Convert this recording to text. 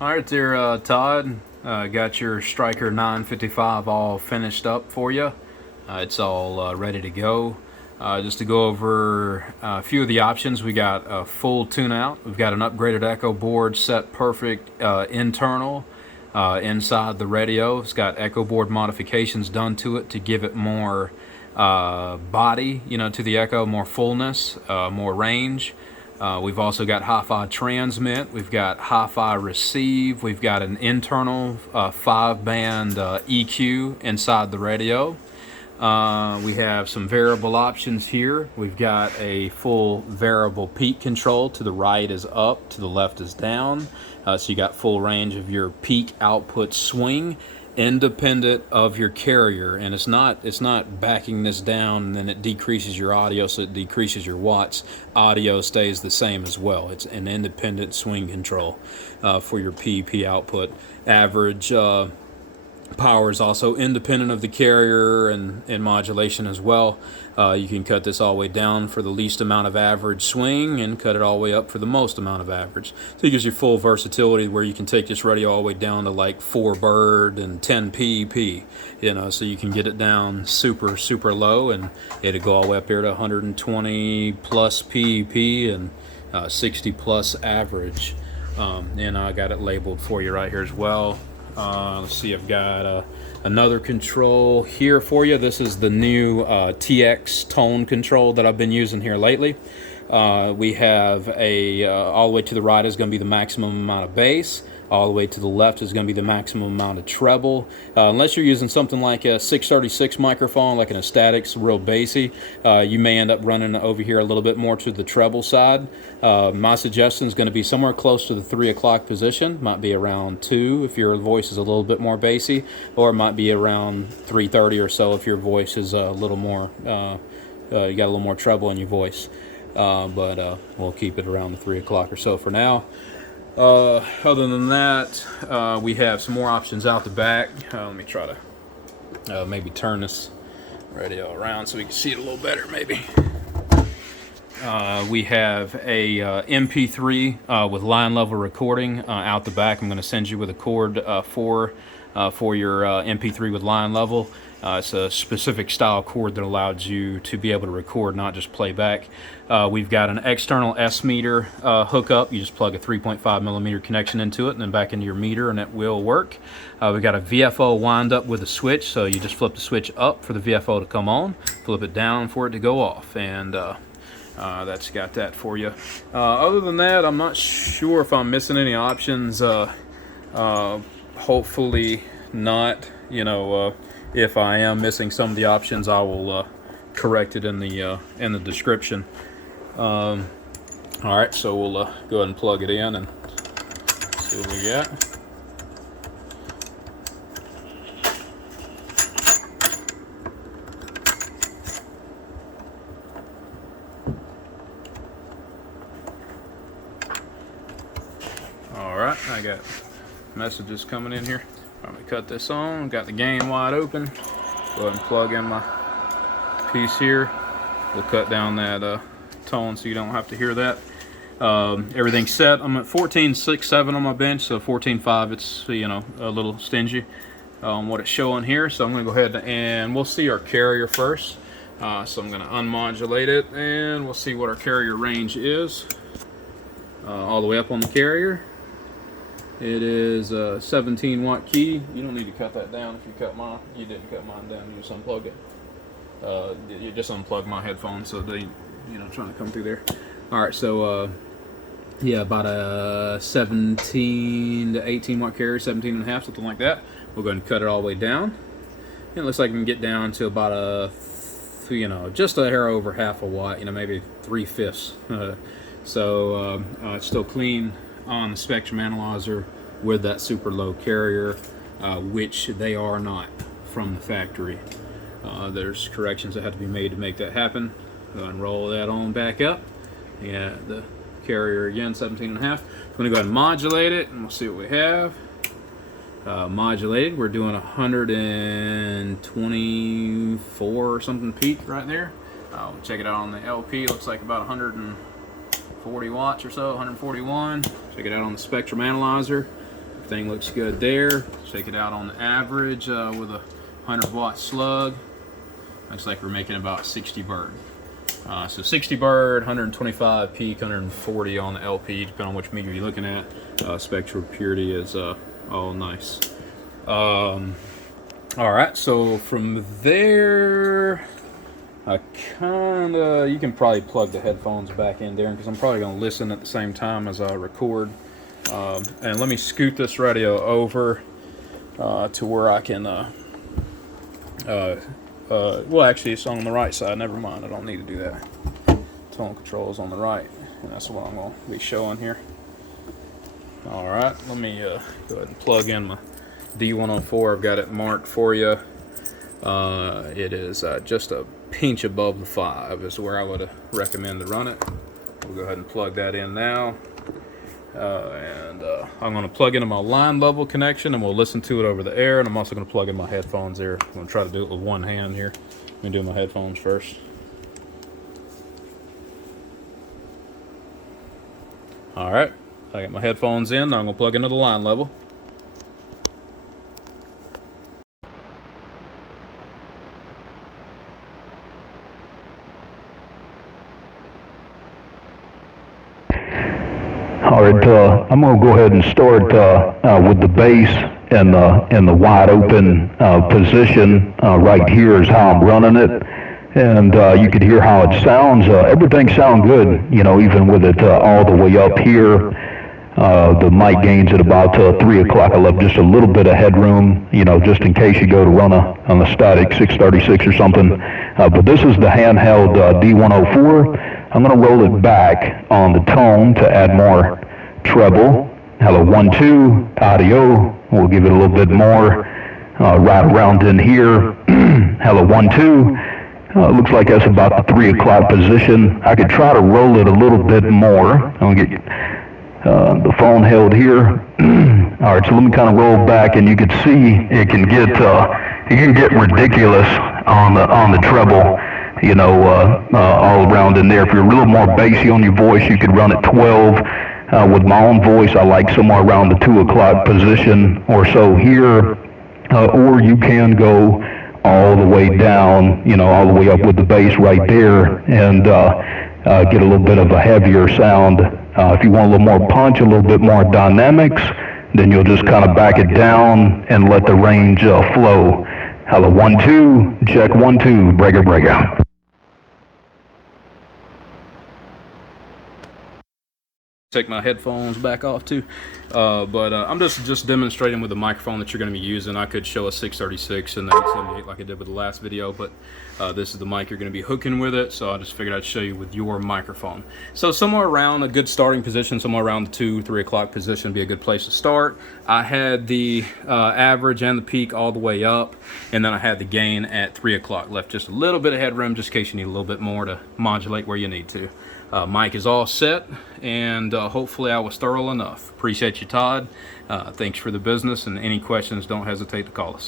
All right there, Todd. Got your Stryker 955 all finished up for you. It's all ready to go. Just to go over a few of the options, we got a full tune-out. We've got an upgraded echo board set perfect internal inside the radio. It's got echo board modifications done to it to give it more body, to the echo, more fullness, more range. We've also got Hifi Transmit, we've got Hifi Recieve, we've got an internal 5-band EQ inside the radio. We have some variable options here. We've got a full variable peak control. To the right is up, to the left is down. So you got full range of your peak output swing, independent of your carrier, and it's not backing this down and then it decreases your audio, so it decreases your watts. Audio stays the same as well. It's an independent swing control for your PEP output. Average power is also independent of the carrier and modulation as well. You can cut this all the way down for the least amount of average swing and cut it all the way up for the most amount of average. So it gives you full versatility where you can take this radio all the way down to like 4 bird and 10 PEP, so you can get it down super low and it'll go all the way up here to 120 plus PEP and 60 plus average. And I got it labeled for you right here as well. Let's see, I've got another control here for you. This is the new TX tone control that I've been using here lately. We have all the way to the right is going to be the maximum amount of bass. All the way to the left is going to be the maximum amount of treble. Unless you're using something like a 636 microphone, like an Statics, real bassy, you may end up running over here a little bit more to the treble side. My suggestion is going to be somewhere close to the 3 o'clock position. Might be around 2 if your voice is a little bit more bassy, or it might be around 3:30 or so if your voice is a little more, you got a little more treble in your voice. But we'll keep it around the 3 o'clock or so for now. Other than that, we have some more options out the back. Let me try to maybe turn this radio around so we can see it a little better maybe. We have a MP3 with line level recording out the back. I'm going to send you with a cord for your MP3 with line level. It's a specific style cord that allows you to be able to record, not just play back. We've got an external S-meter hookup. You just plug a 3.5 millimeter connection into it and then back into your meter and it will work. We've got a Vfo Windup with a switch, so you just flip the switch up for the Vfo to come on, flip it down for it to go off, and that's got that for you. Other than that, I'm not sure if I'm missing any options. Hopefully not. If I am missing some of the options, I will correct it in the description. All right, so we'll go ahead and plug it in and see what we got. All right, I got messages coming in here. I'm going to cut this on. Got the gain wide open. Go ahead and plug in my piece here. We'll cut down that tone so you don't have to hear that. Everything's set. I'm at 14.67 on my bench, so 14.5 it's a little stingy on what it's showing here. So I'm going to go ahead and we'll see our carrier first. So I'm going to unmodulate it and we'll see what our carrier range is. All the way up on the carrier. It is a 17 watt key. You don't need to cut that down if you cut mine. You didn't cut mine down, you just unplug it. You just unplug my headphones so they, trying to come through there. All right, so yeah, about a 17 to 18 watt carrier, 17 and a half, something like that. We'll go ahead and cut it all the way down. And it looks like we can get down to about just a hair over half a watt, maybe 3/5. So it's still clean on the spectrum analyzer with that super low carrier, which they are not from the factory. There's corrections that have to be made to make that happen. Go ahead and roll that on back up. Yeah, the carrier again, 17 and a half. I'm gonna go ahead and modulate it and we'll see what we have. Modulated, we're doing 124 or something peak right there. We'll check it out on the LP. Looks like about 140 watts or so, 141. Check it out on the spectrum analyzer. Everything looks good there. Check it out on the average with a 100-watt slug. Looks like we're making about 60 bird. So 60 bird, 125 peak, 140 on the LP, depending on which meter you're looking at. Spectral purity is all nice. All right, so from there, you can probably plug the headphones back in there because I'm probably going to listen at the same time as I record. And let me scoot this radio over to where I can, well, actually it's on the right side. Never mind, I don't need to do that. Tone control is on the right, and that's what I'm going to be showing here. All right, let me go ahead and plug in my D104. I've got it marked for you. It is just a pinch above the 5 is where I would recommend to run it. We'll go ahead and plug that in now. I'm going to plug into my line level connection, and we'll listen to it over the air. And I'm also going to plug in my headphones there. I'm going to try to do it with one hand here. Let me do my headphones first. All right, I got my headphones in. Now I'm going to plug into the line level. All right, I'm going to go ahead and start with the bass and the wide open position. Right here is how I'm running it, and you can hear how it sounds. Everything sounds good, you know, even with it all the way up here. The mic gains at about 3 o'clock. I left just a little bit of headroom, you know, just in case you go to run on a static 636 or something. But this is the handheld D104. I'm going to roll it back on the tone to add more treble. Hello, 1, 2, audio. We'll give it a little bit more right around in here. Hello, 1, 2. Looks like that's about the 3 o'clock position. I could try to roll it a little bit more. I'm going to get the phone held here. All right, so let me kind of roll back, and you can see it can get ridiculous on the treble. You know, all around in there. If you're a little more bassy on your voice, you could run at 12. With my own voice, I like somewhere around the 2 o'clock position or so here. Or you can go all the way down, you know, all the way up with the bass right there, and get a little bit of a heavier sound. If you want a little more punch, a little bit more dynamics, then you'll just kind of back it down and let the range flow. Hello, 1, 2, check 1, 2, breaker. Take my headphones back off too, but I'm just demonstrating with the microphone that you're going to be using. I could show a 636 and the 878 like I did with the last video, but this is the mic you're going to be hooking with it, so I just figured I'd show you with your microphone. So somewhere around a good starting position, somewhere around the 2, 3 o'clock position would be a good place to start. I had the average and the peak all the way up, and then I had the gain at 3 o'clock. Left just a little bit of headroom just in case you need a little bit more to modulate where you need to. Mic is all set, and hopefully I was thorough enough. Appreciate you, Todd. Thanks for the business, and any questions, don't hesitate to call us.